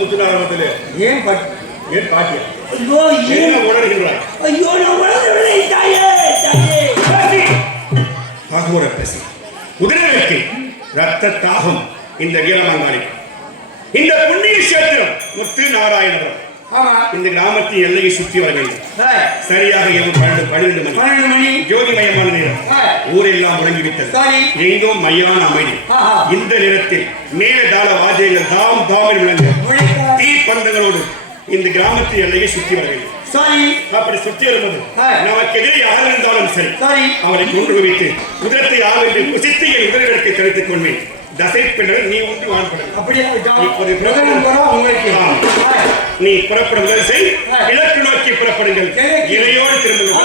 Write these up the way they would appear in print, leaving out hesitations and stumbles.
முத்துநாராயணத்திலே ஏன் ஏன் பாட்டியா? ஐயோ என்ன உணர்கின்றாய்? ஐயோ நான் உணர்கிறேன் தாயே தாயே. தாகூர பேசி குதிரைக்கு ரத்த தாகம் இந்த வீரமங்காளி இந்த புண்ணிய கஷேத்திரம் முத்து நாராயணபுரம் இந்த கிராமத்தின் எல்லையை சுற்றி வர வேண்டும். சரியாக 12 மணி ஜோதிமயமான நேரம். ஊரெல்லாம் உறங்கிவிட்டது. எங்கோ மையான அமைதி. இந்த நேரத்தில் மேலதாள வாத்தியங்கள் தாம் தாமில் விளங்க தீப்பந்தங்களோடு இந்த கிராமத்தின் எல்லையை சுற்றி வர வேண்டும். அப்படி சுற்றி வரும்போது நமக்கு எதிரே யார் இருந்தாலும் சரி அவனை கொண்டு குவித்து குதிரத்தை ஆவென்று குசித்து என் உதவிகளுக்கு கிடைத்துக் கொள்வேன். தசை பின்னர் நீ ஒன்று வாழ்படும். நீ புறப்படும் வரிசை கிழக்கு நோக்கி புறப்படுங்கள். இலையோடு திரும்புங்கள்.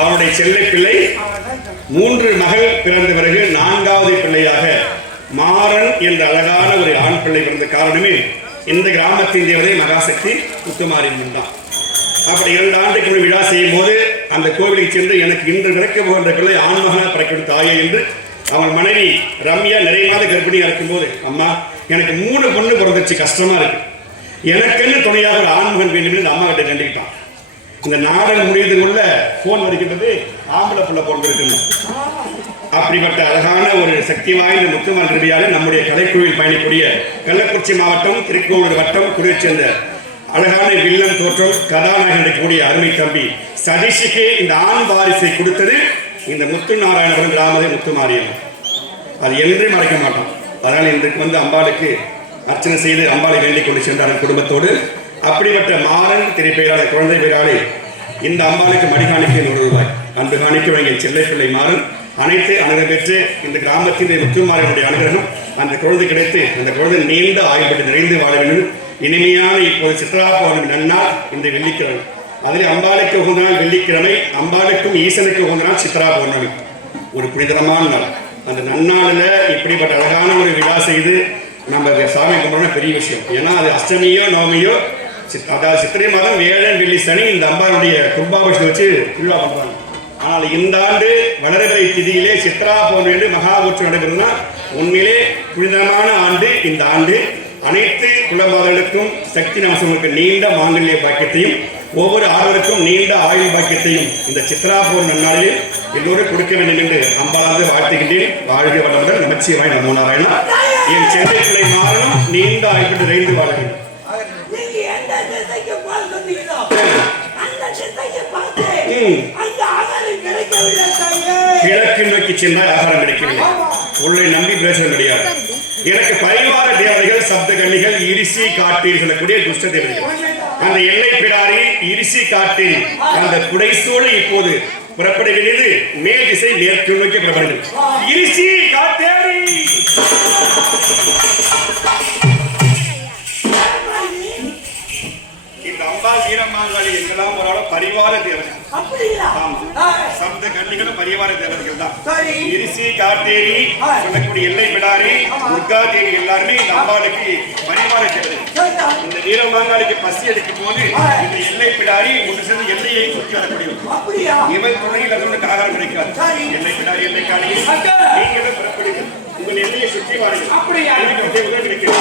அவனுடைய செல்ல பிள்ளை 3 மகள் பிறந்த பிறகு 4வது பிள்ளையாக மாறன் என்ற அழகான ஒரு ஆண் பிள்ளை பிறந்த காரணமே இந்த கிராமத்தின் தேவதை மகாசக்தி முத்துமாரியம்மன் தான். அப்படி 2 ஆண்டுக்கு விழா செய்யும் போது அந்த கோவிலுக்கு சென்று எனக்கு இன்று பிறக்க போகின்ற பிள்ளை ஆண்மகனா பிறக்க தாயே என்று அவன் மனைவி ரம்யா நிறைய மாத கர்ப்பிணியா இருக்கும் போது, அம்மா எனக்கு 3 பொண்ணு பிறந்துச்சு, கஷ்டமா இருக்கு, எனக்குன்னு துணையாக ஒரு ஆண்மகன் வேண்டும் என்று அம்மா கிட்ட கண்டிக்கிட்டான். இந்த நாடகம் முடிவதற்குள்ள போன் வருகின்றது, ஆம்பளை புள்ள பிறந்திருக்கணும். அப்படிப்பட்ட அழகான ஒரு சக்தி வாய்ந்த முத்துமால் ரவியால நம்முடைய கலைக்குழுவில் பயணிக்கூடிய கள்ளக்குறிச்சி மாவட்டம் திருக்கோவிலூர் வட்டம் குடியை சேர்ந்த அழகான வில்லன் தோற்றம் கதாநாயகன் இருக்கக்கூடிய அருமை தம்பி சதீஷுக்கு இந்த ஆண் வாரிசை கொடுத்தது இந்த முத்து நாராயணபுரம் கிராமத்தை முத்துமாரியம்மன். அது என்றே மறைக்க மாட்டோம். அதனால் இன்றைக்கு வந்து அம்பாளுக்கு அர்ச்சனை செய்து அம்பாளை வேண்டிக் கொண்டு சென்றார் குடும்பத்தோடு. அப்படிப்பட்ட மாறன் திரைப்பெயராளர் குழந்தை பெயராளி இந்த அம்பாளுக்கு மடிகாணிக்கு 100 ரூபாய் அன்பு காணிக்க வழங்கிய செல்லை பிள்ளை மாறன் அனைத்து அனுகிரம் பெற்று இந்த கிராமத்தின் முத்துமாரியனுடைய அனுகிரகம் அந்த குழந்தை கிடைத்து அந்த குழந்தை நீண்ட ஆயுள்பட்டு நிறைந்து வாழ வேண்டும். இனிமையான இப்போது சித்ரா பௌர்ணமி நன்னாள் இந்த வெள்ளிக்கிழமை. அதில் அம்பாளுக்கு உகந்த நாள் வெள்ளிக்கிழமை, அம்பாளுக்கும் ஈசனுக்கு உகந்த நாள் சித்ரா பௌர்ணமி, ஒரு புனிதரமான நாள். அந்த நன்னாளில் இப்படிப்பட்ட அழகான ஒரு விழா செய்து நம்ம சாமி கும்பிடணும் பெரிய விஷயம். ஏன்னா அது அஷ்டமியோ நவமியோ அதாவது சித்திரை மாதம் வேழன் வெள்ளி சனி இந்த அம்பாளுடைய கும்பாபிஷேகம் வச்சு விழா பண்றாங்க. ஆனால் இந்த ஆண்டு வளர்பிறை திதியிலே சித்ரா பௌர்ணமி மகா உற்சவம் நடைபெறும்னா உண்மையிலே புனிதமான ஆண்டு இந்த ஆண்டு. அனைத்து குலமாதர்களுக்கும் சக்தி நமசங்களுக்கு நீண்ட மாங்கல்ய பாக்கியத்தையும் ஒவ்வொரு ஆடவருக்கும் நீண்ட ஆயுள் பாக்கியத்தையும் இந்த சித்ரா பௌர்ணமி நன்னாளில் எல்லோரும் கொடுக்க வேண்டும் என்று அம்பாளாக வாழ்த்துகின்றேன். வாழ்க வளமுடன். நமச்சிவாய் நமோ நாராயணா. என் சென்னை பிள்ளை மாறணும் நீண்ட ஆயுள் நிறைந்து வாழ வேண்டும். கிழக்கு நோக்கி சென்றால் ஆகாரம் கிடைக்கவில்லை. உள்ளே நம்பி பேச முடியாது. எனக்கு பரிவார தேவதைகள் சப்த கன்னிகள் இரிசி காட்டில் சொல்லக்கூடிய துஷ்ட தேவதைகள் அந்த எல்லை பிடாரி இரிசி காட்டில் அந்த புடைசூழ இப்போது புறப்பட வேண்டியது மேல் திசை மேற்கு நோக்கி புறப்படுகிறது. இரிசி காட்டேரி வீரமாங்காளி எங்கெல்லாம் ஒரு பரிவார தேவதைகள். சப்த கன்னிகளும் பரிவார தேவதைகள் தான். இரிசி காட்டேரி சொல்லக்கூடிய எல்லை பிடாரி துர்கா தேவி எல்லாருமே இந்த அம்பாளுக்கு பரிவார தேவதைகள். இந்த வீரமாங்காளிக்கு பசி எடுக்கும் போது இந்த எல்லை பிடாரி ஒன்று சேர்ந்து எல்லையை சுற்றி வரக்கூடிய இவன் துணையில் அது ஆகாரம் கிடைக்காது. எல்லை பிடாரி எல்லை காணி நீங்களும் புறப்படுங்கள். உங்கள் எல்லையை சுற்றி வாருங்கள். கிடைக்கும்.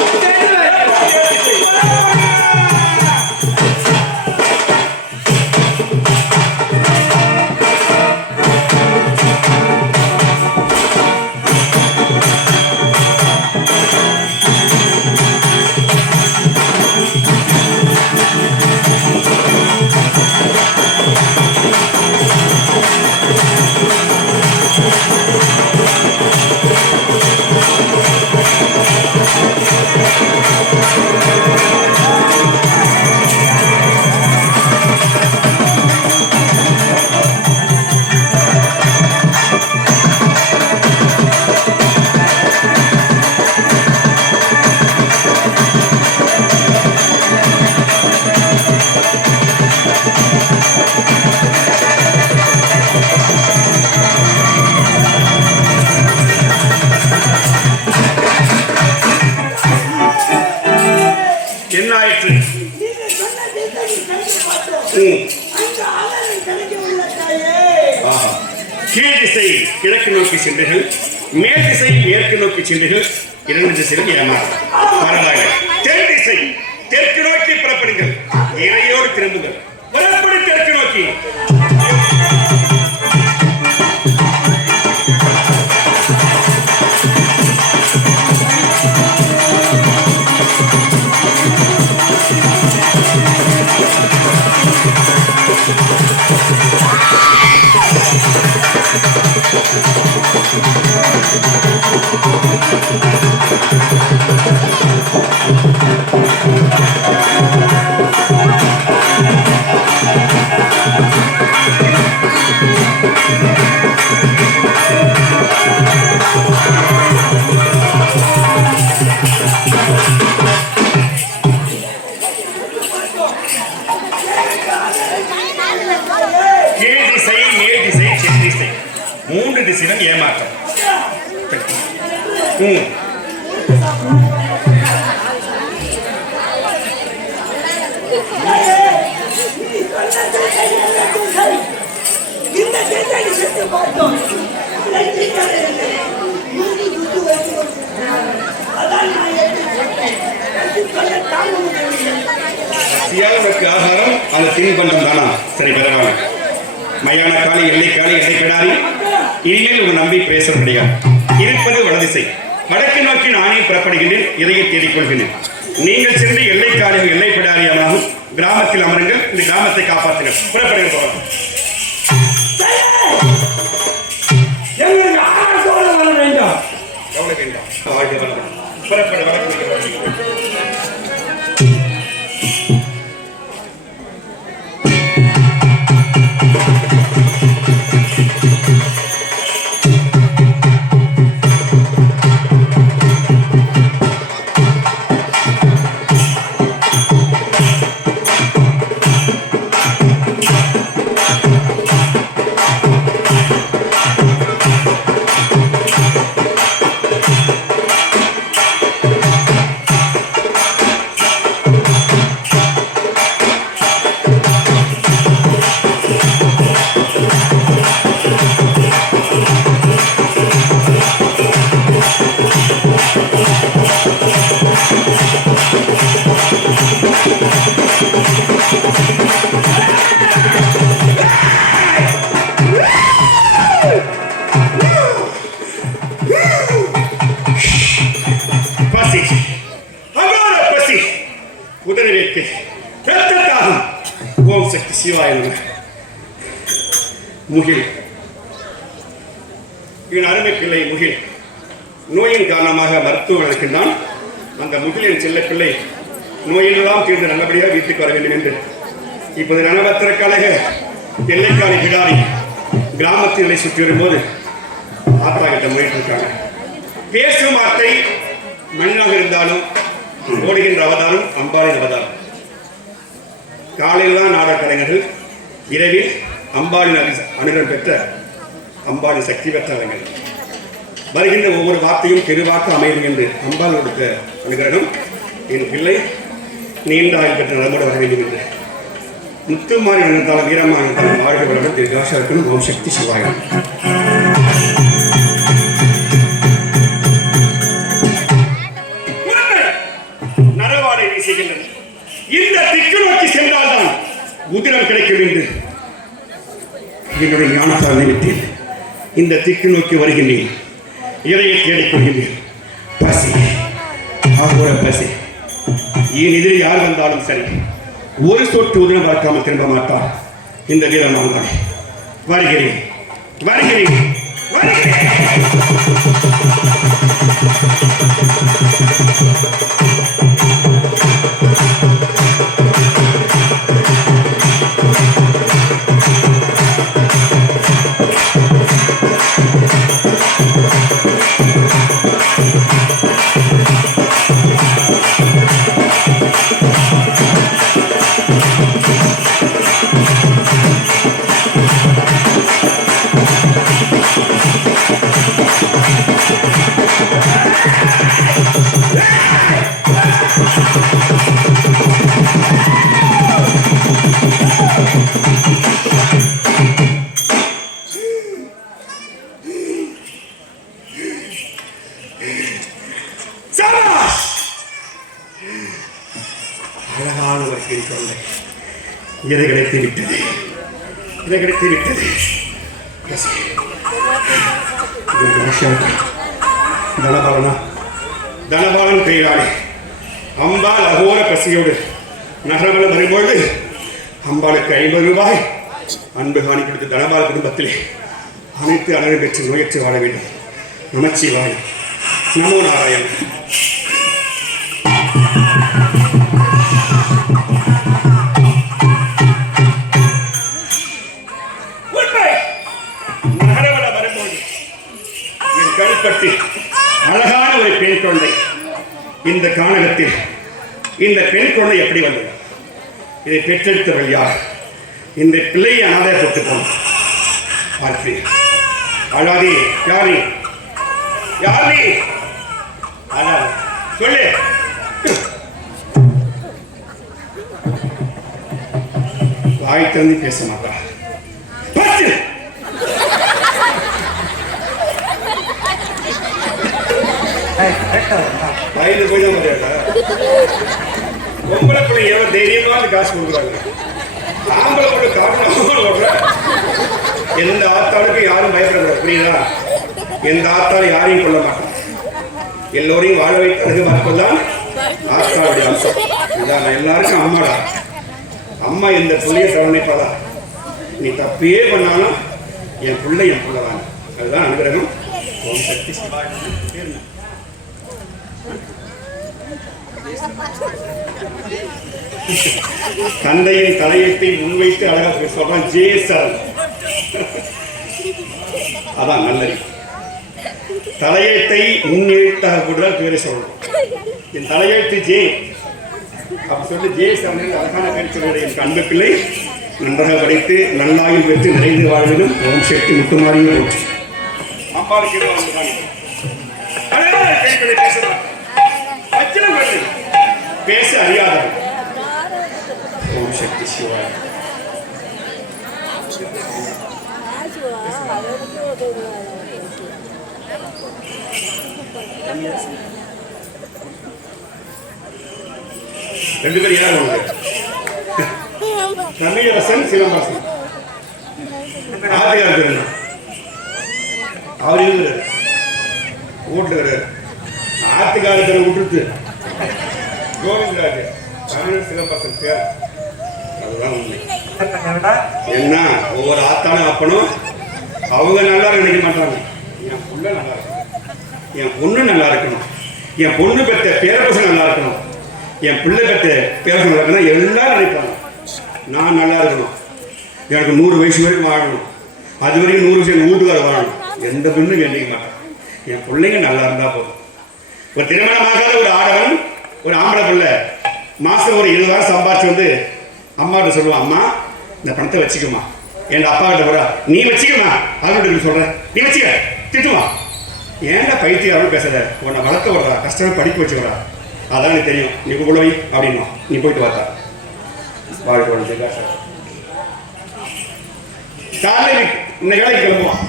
அந்த அண்ணன் கிடைக்க உள்ள தாயே. ஆஹா. கீழ் திசை கிழக்கு நோக்கி சென்றீர்கள், மேல் திசை மேற்கு நோக்கி சென்றீர்கள். 2 திசையில் ஏமாறு. பரவாயில்லை. தென் திசை தெற்கு நோக்கி புறப்படுங்கள். இறையோடு திரும்புங்கள். புறப்படு தெற்கு நோக்கி. கீழ் திசை மேல் திசை தென் திசை 3 திசைகள் ஏமாற்றம். இந்த தேசத்தை சென்று பார்த்தோம். அதான் நான் தாங்க முடியவில்லை. சியாவுக்கு ஆகாரம் அந்த தின்பண்டம் தானா? சரி, பரவாயில்ல. மயான காளி, எல்லைக்காளி, எல்லைக்கிடாரி, இனிமேல் ஒரு நம்பி பேச முடியாது. இருப்பது வடதிசை. வடக்கு நோக்கி நானே புறப்படுகின்றேன். இதையை தேடிக்கொள்கிறேன். நீங்கள் சென்று எல்லைக்காளியும் எல்லைப்பிடாரியாகவும் கிராமத்தில் அமருங்கள். இந்த கிராமத்தை காப்பாற்றுங்கள். புறப்படுங்க போகலாம். எங்களுக்கு ஆரோக்கியம் வர வேண்டும். கவலை வேண்டாம். வாழ்க்கை வரணும். புறப்பட வடக்கு. உடனடிக்கு பெற்றதாகும். ஓம் சக்தி சிவாய நமः. முகில், என் அருமை பிள்ளை முகில் நோயின் காரணமாக மருத்துவம் நடக்கின்றான். அந்த முகிலின் செல்ல பிள்ளை நோயிலெல்லாம் தீர்ந்து நல்லபடியாக வீட்டுக்கு வர வேண்டும் என்று இப்போது ரணபத்திரக்காலக எல்லைக்காலி கிடாரி கிராமத்தினை சுற்றி வரும்போது ஆத்தா கிட்ட முயற்சி இருக்காங்க. பேசும் வார்த்தை மண்ணாக இருந்தாலும் ஓடுகின்ற அவதாரம் அம்பாளின் அவதாரம். காலையில் தான் நாடக கலைஞர்கள், இரவில் அம்பாளின் அனுகிரகம் பெற்ற அம்பாளின் சக்தி பெற்றவர்கள். வருகின்ற ஒவ்வொரு வார்த்தையும் பெருவாக்க அமையும் என்று அம்பாள் கொடுத்த அனுகிரகம். என் பிள்ளை நீண்ட ஆயுள் பெற்ற நலமோடு வர வேண்டும் என்று முத்துமாரி நினைத்தாலும் வீரமாக நினைத்தாலும் வாழ்க்கை வளர்கள் தீர்காசா இருக்கணும். ஓம் சக்தி சிவாயம். நரவாடை வீசுகின்றன. இந்த திக்கு நோக்கி சென்றால்தான் உதிரம் கிடைக்கும் என்று என்னுடைய ஞானத்தால் நினைத்தேன். இந்த திக்கு நோக்கி வருகின்றேன். இறையை தேடிக்கொள்கின்றேன். பசி, ஆகோர பசி. என் எதிரி யார் வந்தாலும் சரி, ஒரு சொட்டு உதிரம் பார்க்காமல் திரும்ப மாட்டார் இந்த வீரமாங்கள். வருகிறேன், வருகிறேன், வருகிறேன். என் குழந்தை இதை கிடைத்து விட்டது, இதை கிடைத்து விட்டது. தனபாலனா, தனபாலன் பெயராளி அம்பாள் அகோர பசியோடு நகரமலம் வரும்பொழுது அம்பாளுக்கு 50 ரூபாய் அன்பு காணி கொடுத்து தனபால் குடும்பத்திலே அனைத்து அழகு பெற்று நோயற்று வாழ வேண்டும். நமச்சிவாய், நமோ நாராயண. நகரமலம் வரும்போது என் கருப்பட்டு அழகான ஒரு பெண் குழந்தை. இந்த கானகத்தில் இந்த பெண் குழந்தை எப்படி வந்தது? இதை பெற்றெடுத்தவர்கள் யார்? இந்த பிள்ளையை அனாதை போட்டு போனோம். பார்க்கிறேன். அழாதே. யாரு யாரு அழாத சொல்லு. வாய் திறந்து பேச மாட்டா. வயது போய் தான் முடியாதா? பொம்பளை பிள்ளை எவ்வளவு தைரியமா காசு கொடுக்குறாங்க. ஆம்பளை பிள்ளை காட்டு எந்த ஆத்தாளுக்கும் யாரும் பயப்படக்கூடாது. புரியுதா? எந்த ஆத்தாலும் யாரையும் கொள்ள மாட்டான். எல்லோரையும் வாழ வைத்து அருகமாக்கதான் ஆத்தாளுடைய அம்சம். இதான் எல்லாருக்கும் அம்மாடா. அம்மா இந்த பிள்ளைய சவரணைப்பாளா. நீ தப்பே பண்ணாலும் என் பிள்ளை என் பிள்ளைதான். அதுதான் அனுகிரகம். ஓம் சக்தி சிவாய. தந்தையின் தலையத்தை முன்வைத்து அழகா சொல்றான் ஜே சரண். அதான் நல்லது. தலையத்தை முன்னெழுத்தாக கூட பேரை சொல்லணும். என் தலையெழுத்து ஜே அப்படி சொல்லி ஜே சரண் அழகான பேர். என் அன்பு பிள்ளை நன்றாக படித்து நல்லாயும் பெற்று நிறைந்து வாழ்வதும் ஓம் சக்தி முத்துமாரியும் போச்சு. அம்பாளுக்கு பேச அறியாதவன். ஓம் சக்தி சிவாய. ரெண்டு பேர் யார் உண்டு? தமிழரசன் சிலம்பரசன். ஆதியார் பேர் அவர் இருக்கிறார் வீட்டுல இருக்கிறார். ஆத்துக்காரத்தை விட்டுட்டு கோவிந்தராஜ் தமிழ் சிலம்பரசன் பேர். அதுதான் உண்மை. என்ன ஒவ்வொரு ஆத்தானும் அப்பனும் அவங்க நல்லா நினைக்க மாட்டாங்க. என் புள்ள நல்லா இருக்கணும், என் பொண்ணு நல்லா இருக்கணும், என் பொண்ணு பெற்ற பேரப்பசங்க நல்லா இருக்கணும், என் பிள்ளை பெற்ற பேரப்பசங்க நல்லா இருக்கணும். எல்லாரும் நினைப்பாங்க நான் நல்லா இருக்கணும், எனக்கு 100 வயசு வரைக்கும் வாழணும், அது வரைக்கும் 100 வயசு வீட்டுக்கார வாழணும். எந்த பெண்ணும் வேண்டிக்க மாட்டேன். என் பிள்ளைங்க நல்லா இருந்தா போதும். ஒரு திருமணமாகாத ஒரு ஆடவன் ஒரு ஆம்பளை பிள்ளை மாசம் ஒரு 20,000 சம்பாதிச்சு வந்து அம்மாட்ட சொல்லுவான், அம்மா இந்த பணத்தை வச்சுக்குமா. என் அப்பா கிட்ட போறா, நீ வச்சுக்கமா. அவர்கிட்ட சொல்றேன், நீ வச்சுக்க. திட்டுமா. ஏன்டா பைத்தியம் பேசுற, உன்னை வளர்த்த விடுறா, கஷ்டமா படிக்க வச்சுக்கிறா. அதான் எனக்கு தெரியும், நீ கூட வை அப்படின்னா நீ போயிட்டு பார்த்தா வாழ்க்கை வந்து காலையில் இந்த வேலைக்கு கிளம்புவான்.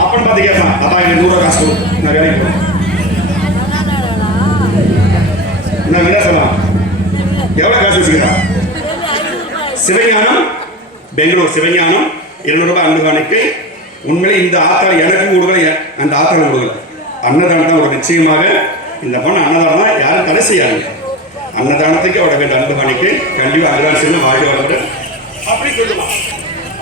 அப்பன்னு பார்த்து கேட்பான், அப்பா எனக்கு 100 ரூபா காசு கொடு, நான் வேலைக்கு போவேன். நான் என்ன சொல்லலாம், எவ்வளவு காசு வச்சுக்கிறா? சிவஞானம் பெங்களூர் சிவஞானம் 200 ரூபாய் அன்பு காணிக்கை. உண்மையிலே இந்த ஆத்தாள் எனக்கும் கொடுக்கல, அந்த ஆத்தாளும் கொடுக்கல. அன்னதானம் தான் ஒரு நிச்சயமாக இந்த பொண்ணு அன்னதானம் தான் யாரும் தடை செய்யாதீங்க. அன்னதானத்துக்கு அவட வேண்டிய அன்பு காணிக்கை கண்டிப்பாக அன்னதானம் செய்யணும். வாழ்க்கை வளர்ந்து அப்படி சொல்லுவான்.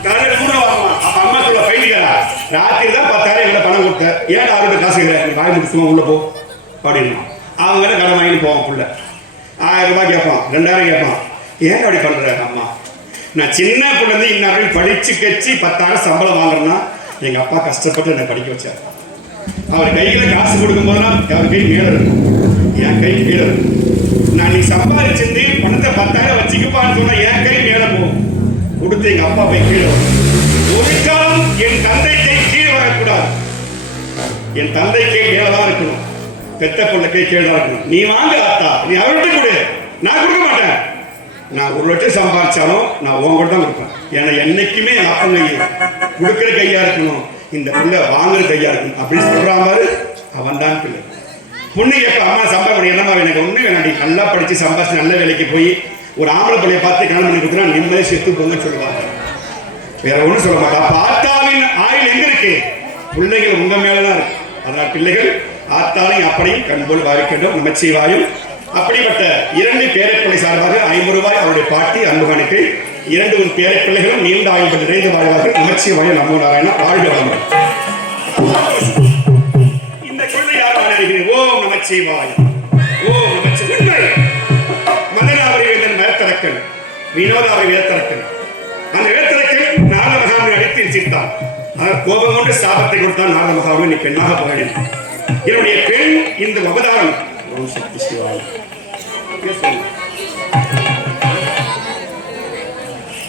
காலையில் கூட வாங்குவான். அப்ப அம்மா சொல்ல பைத்தியக்காரா, ராத்திரி தான் 10,000 எங்களை பணம் கொடுத்த, ஏன் 6 ரூபாய் காசு கிடையாது, வாங்கி முடிச்சுமா உள்ள போ அப்படின்னா அவங்க கடன் வாங்கிட்டு போவான். புள்ள 1000 ரூபாய் கேட்பான், 2000 கேட்பான். ஏன் அப்படி பண்ற அம்மா? நான் சின்ன பிள்ளை இன்னும் படிச்சு கட்சி 10,000 சம்பளம் வாங்குறேன்னா எங்க அப்பா கஷ்டப்பட்டு என்னை படிக்க வச்சார். அவர் கையில காசு கொடுக்கும் போதுலாம் அவர் கை மேல இருக்கும், என் கை கீழே இருக்கும். நான் நீ சம்பாதிச்சிருந்து பணத்தை 10,000 வச்சுக்கப்பான்னு சொன்னா என் கை மேல போகும், கொடுத்து எங்க அப்பா போய் கீழே வரும். ஒரு காலம் என் தந்தை கை கீழே வரக்கூடாது, என் தந்தை கை மேலதான் இருக்கணும், பெத்த பொண்ணு கை கீழே இருக்கணும். நீ வாங்க ஆத்தா, நீ அவர்கிட்ட கொடு, நான் கொடுக்க மாட்டேன். நான் 1 லட்சம் சம்பாதிச்சாலும் நான் உங்கள்கிட்ட தான் கொடுப்பேன். ஏன்னா என்னைக்குமே என் அப்பா கை கொடுக்குற கையா இருக்கணும், இந்த பிள்ளை வாங்குற கையா இருக்கணும் அப்படின்னு சொல்ற மாதிரி அவன் தான் பிள்ளை. பொண்ணு எப்ப அம்மா சம்பாதிக்க என்னமா எனக்கு ஒண்ணு வேணாடி, நல்லா படிச்சு சம்பாதிச்சு நல்ல வேலைக்கு போய் ஒரு ஆம்பளை பிள்ளைய பார்த்து கல்யாணம் பண்ணி கொடுத்தா நிம்மதியை செத்து போங்கன்னு சொல்லுவாங்க. வேற ஒண்ணும் சொல்ல மாட்டா. அப்ப ஆத்தாவின் ஆயுள் எங்க இருக்கு? பிள்ளைகள் உங்க மேலதான் இருக்கு. அதனால் பிள்ளைகள் ஆத்தாலையும் அப்படியும் கண்போல் பாவிக்கின்றோம். நமச்சிவாயும். அப்படிப்பட்ட 2 பேரப்பிள்ளை சார்பாக 50 ரூபாய் அவருடைய பாட்டி அன்புமணிக்கு 2 உன் பேரப்பிள்ளைகளும் நீண்ட ஆயுள் நிறைந்து வாழ்வார்கள். நமச்சிவாயம் நமோ நாராயணா. வாழ்க வளமுடன். இந்த குழந்தை யார் வாழ்கிறேன்? ஓம் நமச்சிவாயம். ஓம் நமச்சிவாயம். உண்மை மதனாவரி வேந்தன் வேத்தரக்கன், வினோதாவரி வேத்தரக்கன். அந்த வேத்தரக்கன் நாரத மகாமுனி அடித்து சிரித்தான். அவர் கோபம் கொண்டு சாபத்தை கொடுத்தான். நாரத மகாமுனி நீ பெண்ணாக போகிறேன். என்னுடைய பெண் இந்த அவதாரம். ஓம் சக்தி சிவாய.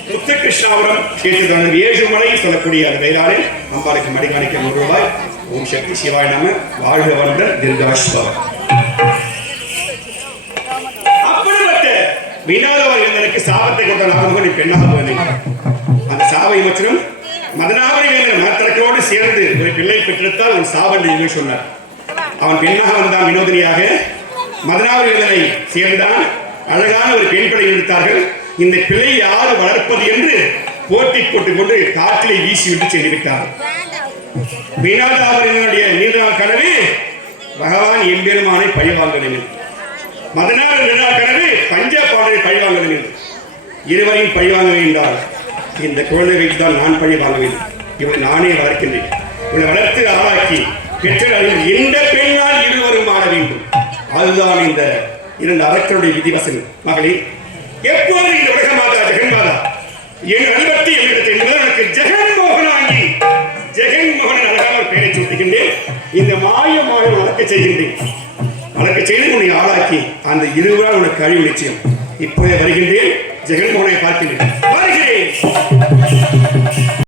முத்துகிருஷ்ணாபுரம் கேட்டு 7 மலை சொல்லக்கூடிய அந்த வயலாளே அம்பாளுக்கு மடிகாணிக்க 100 ரூபாய். ஓம் சக்தி சிவாய நம. வாழ்க வளமுடன். தீர்காயுஷ்பவம். அப்படிப்பட்ட வினோதவர்களுக்கு சாபத்தை கொடுத்த நாமகள் நீ பெண்ணாக போனீங்க. அந்த சாவை மற்றும் மதனாவரி வேந்தன் மரத்தரக்கோடு சேர்ந்து ஒரு பிள்ளை பெற்றெடுத்தால் அவன் சாபம் என்று சொன்னார். அவன் பெண்ணாக வந்தான் வினோதினியாக. மதனாவரி வேந்தனை சேர்ந்தான். அழகான ஒரு பெண் பிள்ளை எடுத்தார்கள். இந்த பிள்ளை யாரு வளர்ப்பது என்று போட்டி போட்டுக் கொண்டு காற்றிலே வீசி விட்டு சென்று விட்டார்கள். வினோதாவரினுடைய நீண்ட நாள் கனவு பகவான் எம்பெருமானை பழிவாங்க வேண்டும். மதனாவரி கனவு பஞ்சபாண்டரை பழிவாங்க வேண்டும். இருவரையும் பழிவாங்க வேண்டாம். இந்த குழந்தை வைத்துதான் நான் பழி வாங்க வேண்டும். இவனை நானே வளர்க்கின்றேன். இவனை வளர்த்து ஆளாக்கி பெற்றால் எந்த பெண்ணால் இருவரும் ஆட வேண்டும். அதுதான் இந்த 2 அரக்கருடைய விதிவசனம். மகளே, எப்போது இந்த உலகமாதா ஜெகன்மாதா என் அன்பத்தை என்னிடத்தில் எனக்கு ஜெகன்மோகனாங்கி ஜெகன்மோகன் அழகான ஒரு பெயரை சூட்டுகின்றேன். இந்த மாய வளர்க்க செய்கின்றேன். வளர்க்க செய்து உன்னை ஆளாக்கி அந்த இருவரால் உனக்கு அழிவு நிச்சயம். இப்போதே வருகின்றேன். ஜெகன்மோகனை பார்க்கின்றேன். வருகிறேன்.